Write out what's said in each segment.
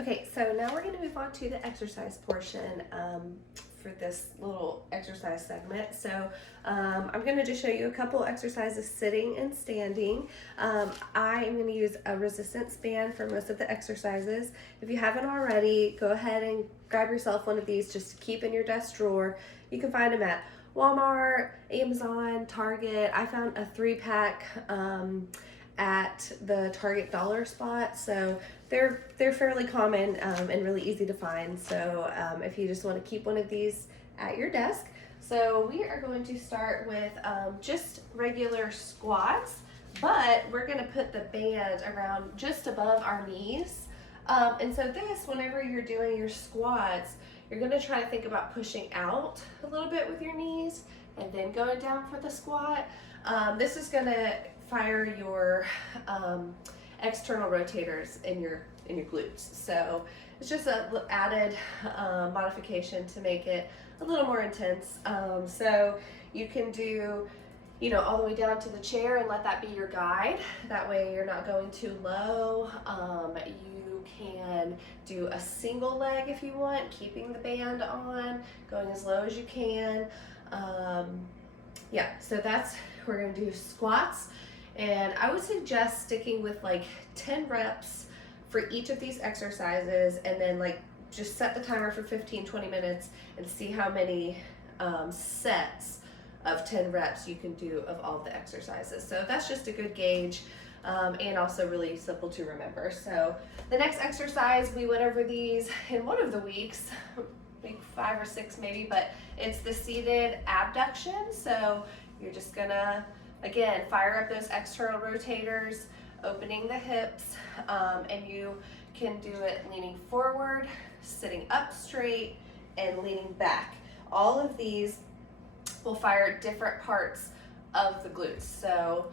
Okay, so now we're going to move on to the exercise portion for this little exercise segment. So I'm going to just show you a couple exercises sitting and standing. I am going to use a resistance band for most of the exercises. If you haven't already, go ahead and grab yourself one of these just to keep in your desk drawer. You can find them at Walmart, Amazon, Target. I found a 3-pack at the Target dollar spot, so they're fairly common and really easy to find. So if you just want to keep one of these at your desk. So we are going to start with just regular squats, but we're going to put the band around just above our knees. And so this, whenever you're doing your squats, you're going to try to think about pushing out a little bit with your knees and then going down for the squat. This is going to fire your external rotators in your glutes. So it's just an added modification to make it a little more intense. So you can do, all the way down to the chair and let that be your guide. That way you're not going too low. You can do a single leg if you want, keeping the band on, going as low as you can. So we're gonna do squats. And I would suggest sticking with like 10 reps for each of these exercises, and then just set the timer for 15-20 minutes and see how many sets of 10 reps you can do of all the exercises. So that's just a good gauge and also really simple to remember. So the next exercise, we went over these in one of the weeks, week 5 or 6 maybe, but it's the seated abduction. So you're just gonna, again, fire up those external rotators, opening the hips, and you can do it leaning forward, sitting up straight, and leaning back. All of these will fire different parts of the glutes. So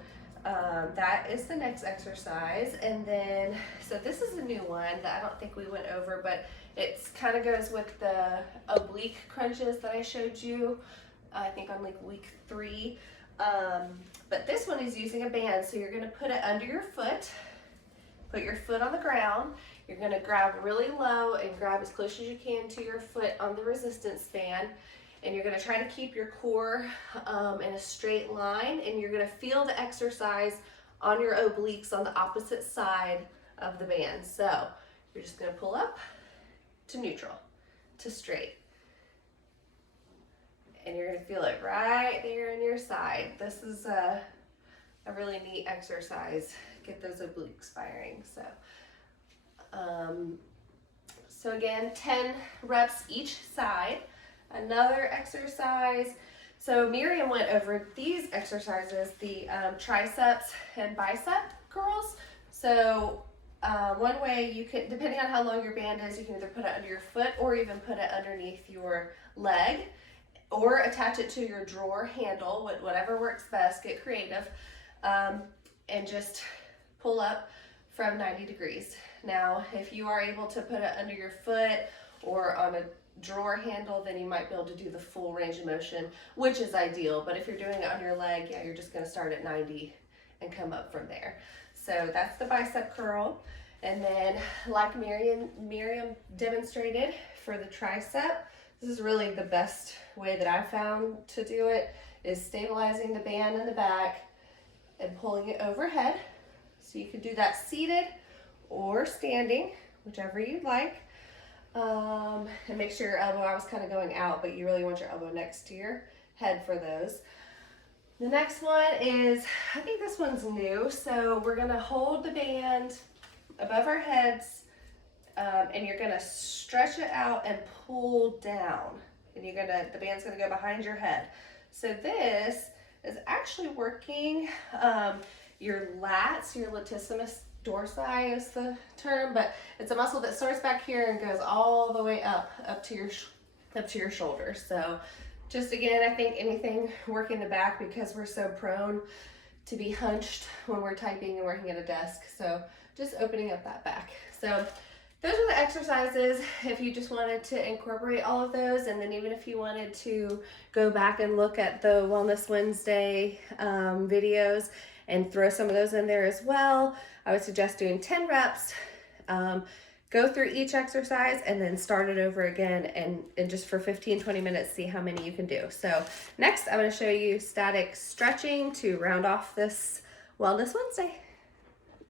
that is the next exercise. And then, so this is a new one that I don't think we went over, but it kind of goes with the oblique crunches that I showed you, I think on week 3. But this one is using a band, so you're going to put it under your foot, put your foot on the ground, you're going to grab really low and grab as close as you can to your foot on the resistance band, and you're going to try to keep your core in a straight line, and you're going to feel the exercise on your obliques on the opposite side of the band. So you're just going to pull up to neutral, to straight. And you're gonna feel it right there in your side. This is a really neat exercise. Get those obliques firing. So again, 10 reps each side. Another exercise. So Miriam went over these exercises, the triceps and bicep curls. So one way you can, depending on how long your band is, you can either put it under your foot or even put it underneath your leg, or attach it to your drawer handle, whatever works best. Get creative, and just pull up from 90 degrees. Now, if you are able to put it under your foot or on a drawer handle, then you might be able to do the full range of motion, which is ideal. But if you're doing it on your leg, you're just gonna start at 90 and come up from there. So that's the bicep curl. And then, like Miriam demonstrated for the tricep, this is really the best way that I found to do it, is stabilizing the band in the back and pulling it overhead. So you can do that seated or standing, whichever you'd like. And make sure your elbow, I was kind of going out, but you really want your elbow next to your head for those. The next one is, I think this one's new. So we're gonna hold the band above our heads, and you're gonna stretch it out and pull down, and the band's gonna go behind your head. So this is actually working your lats, your latissimus dorsi is the term, but it's a muscle that starts back here and goes all the way up to your shoulders. So just again, I think anything working the back, because we're so prone to be hunched when we're typing and working at a desk. So just opening up that back. So those are the exercises if you just wanted to incorporate all of those. And then even if you wanted to go back and look at the Wellness Wednesday videos and throw some of those in there as well, I would suggest doing 10 reps, go through each exercise and then start it over again and just for 15-20 minutes see how many you can do. So next I'm going to show you static stretching to round off this Wellness Wednesday.